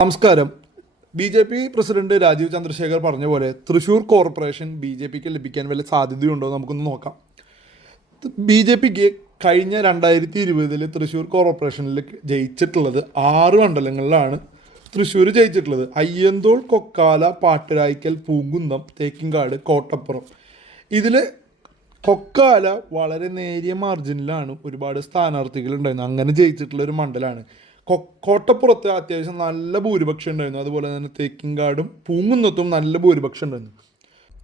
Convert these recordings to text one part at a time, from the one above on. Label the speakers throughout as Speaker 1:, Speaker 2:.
Speaker 1: നമസ്കാരം. B J P president Rajeev Chandrasekhar പറഞ്ഞ പോലെ തൃശൂർ കോർപ്പറേഷൻ ബി ജെ പിക്ക് ലഭിക്കാൻ വല്ല സാധ്യതയുണ്ടോ നമുക്കൊന്ന് നോക്കാം. ബി ജെ പിക്ക് കഴിഞ്ഞ രണ്ടായിരത്തി ഇരുപതിൽ തൃശ്ശൂർ കോർപ്പറേഷനിൽ ജയിച്ചിട്ടുള്ളത് ആറ് മണ്ഡലങ്ങളിലാണ് തൃശ്ശൂർ ജയിച്ചിട്ടുള്ളത്. അയ്യന്തോൾ കൊക്കാല പാട്ടുരായ്ക്കൽ പൂങ്കുന്നം തേക്കിൻകാട് കോട്ടപ്പുറം. ഇതിൽ കൊക്കാല വളരെ നേരിയ മാർജിനിലാണ് ഒരുപാട് സ്ഥാനാർത്ഥികൾ ഉണ്ടായിരുന്നു അങ്ങനെ ജയിച്ചിട്ടുള്ള ഒരു മണ്ഡലമാണ് കോട്ടപ്പുറത്ത് അത്യാവശ്യം നല്ല ഭൂരിപക്ഷം ഉണ്ടായിരുന്നു. അതുപോലെ തന്നെ തേക്കിൻകാടും പൂങ്കുന്നത്തും നല്ല ഭൂരിപക്ഷം ഉണ്ടായിരുന്നു.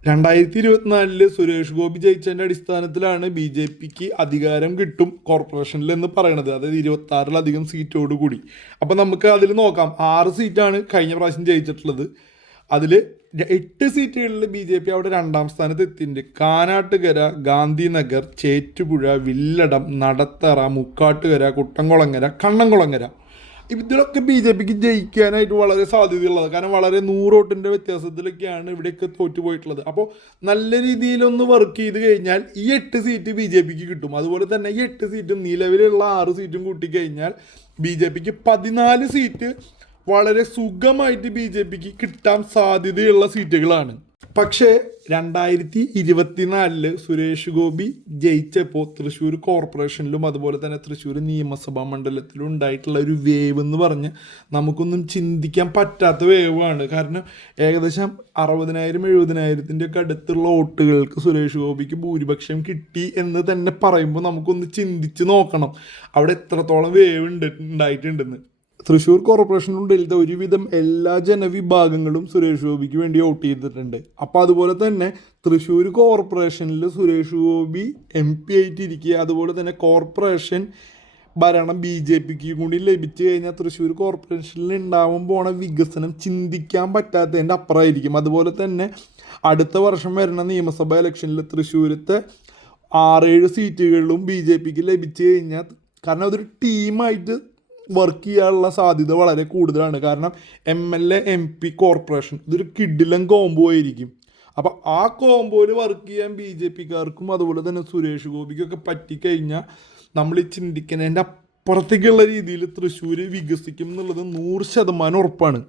Speaker 1: രണ്ടായിരത്തി ഇരുപത്തിനാലിൽ സുരേഷ് ഗോപി ജയിച്ചതിന്റെ അടിസ്ഥാനത്തിലാണ് ബി ജെ പിക്ക് അധികാരം കിട്ടും കോർപ്പറേഷനിൽ എന്ന് പറയണത്. അതായത് ഇരുപത്തി ആറിലധികം സീറ്റോട് കൂടി. അപ്പൊ നമുക്ക് അതിൽ നോക്കാം. ആറ് സീറ്റാണ് കഴിഞ്ഞ പ്രാവശ്യം ജയിച്ചിട്ടുള്ളത്. അതിൽ എട്ട് സീറ്റുകളിൽ ബി ജെ പി അവിടെ രണ്ടാം സ്ഥാനത്ത് എത്തിയിട്ടുണ്ട്. കാനാട്ടുകര ഗാന്ധിനഗർ ചേറ്റുപുഴ വില്ലടം നടത്തറ മുക്കാട്ടുകര കുട്ടംകുളങ്ങര കണ്ണംകുളങ്ങര. ഇതിലൊക്കെ ബി ജെ പിക്ക് ജയിക്കാനായിട്ട് വളരെ സാധ്യതയുള്ളത്. കാരണം വളരെ നൂറോട്ടിന്റെ വ്യത്യാസത്തിലൊക്കെയാണ് ഇവിടെയൊക്കെ തോറ്റു പോയിട്ടുള്ളത് അപ്പോൾ നല്ല രീതിയിലൊന്ന് വർക്ക് ചെയ്ത് കഴിഞ്ഞാൽ ഈ എട്ട് സീറ്റ് ബി ജെ പിക്ക് കിട്ടും. അതുപോലെ തന്നെ ഈ എട്ട് സീറ്റും നിലവിലുള്ള ആറ് സീറ്റും കൂട്ടിക്കഴിഞ്ഞാൽ ബി ജെ പിക്ക് പതിനാല് സീറ്റ് വളരെ സുഖമായിട്ട് ബി ജെ പിക്ക് കിട്ടാൻ സാധ്യതയുള്ള സീറ്റുകളാണ് പക്ഷേ രണ്ടായിരത്തി ഇരുപത്തിനാലിൽ സുരേഷ് ഗോപി ജയിച്ചപ്പോൾ തൃശ്ശൂർ കോർപ്പറേഷനിലും അതുപോലെ തന്നെ തൃശ്ശൂർ നിയമസഭാ മണ്ഡലത്തിലും ഉണ്ടായിട്ടുള്ള ഒരു വേവ് എന്ന് പറഞ്ഞ് നമുക്കൊന്നും ചിന്തിക്കാൻ പറ്റാത്ത വേവാണ്. കാരണം ഏകദേശം അറുപതിനായിരം എഴുപതിനായിരത്തിന്റെ ഒക്കെ അടുത്തുള്ള വോട്ടുകൾക്ക് സുരേഷ് ഗോപിക്ക് ഭൂരിപക്ഷം കിട്ടി എന്ന് തന്നെ പറയുമ്പോൾ നമുക്കൊന്ന് ചിന്തിച്ച് നോക്കണം. അവിടെ എത്രത്തോളം വേവ് ഉണ്ട് ഉണ്ടായിട്ടുണ്ടെന്ന്. തൃശ്ശൂർ കോർപ്പറേഷനിലുള്ള ഒരുവിധം എല്ലാ ജനവിഭാഗങ്ങളും സുരേഷ് ഗോപിക്ക് വേണ്ടി വോട്ട് ചെയ്തിട്ടുണ്ട്. അപ്പോൾ അതുപോലെ തന്നെ തൃശ്ശൂർ കോർപ്പറേഷനിൽ സുരേഷ് ഗോപി എം പി ആയിട്ടിരിക്കുക അതുപോലെ തന്നെ കോർപ്പറേഷൻ ഭരണം ബി ജെ പിക്ക് കൂടി ലഭിച്ചു കഴിഞ്ഞാൽ തൃശ്ശൂർ കോർപ്പറേഷനിൽ ഉണ്ടാവാൻ പോണ വികസനം ചിന്തിക്കാൻ പറ്റാത്തതിന്റെ അപ്പുറമായിരിക്കും. അതുപോലെ തന്നെ അടുത്ത വർഷം വരുന്ന നിയമസഭാ ഇലക്ഷനിൽ തൃശ്ശൂരത്തെ ആറേഴ് സീറ്റുകളിലും ബി ജെ പിക്ക് ലഭിച്ചു കഴിഞ്ഞാൽ കാരണം അതൊരു ടീമായിട്ട് വർക്ക് ചെയ്യാനുള്ള സാധ്യത വളരെ കൂടുതലാണ്. കാരണം M L A M P corporation ഇതൊരു കിഡിലൻ കോംബോ ആയിരിക്കും. അപ്പോൾ ആ കോംബോയിൽ വർക്ക് ചെയ്യാൻ ബി ജെ പിക്കാർക്കും അതുപോലെ തന്നെ സുരേഷ് ഗോപിക്കൊക്കെ പറ്റിക്കഴിഞ്ഞാൽ നമ്മൾ ഈ ചിന്തിക്കുന്നതിന്റെ അപ്പുറത്തേക്കുള്ള രീതിയിൽ തൃശ്ശൂർ വികസിക്കും എന്നുള്ളത് നൂറ് ശതമാനം ഉറപ്പാണ്.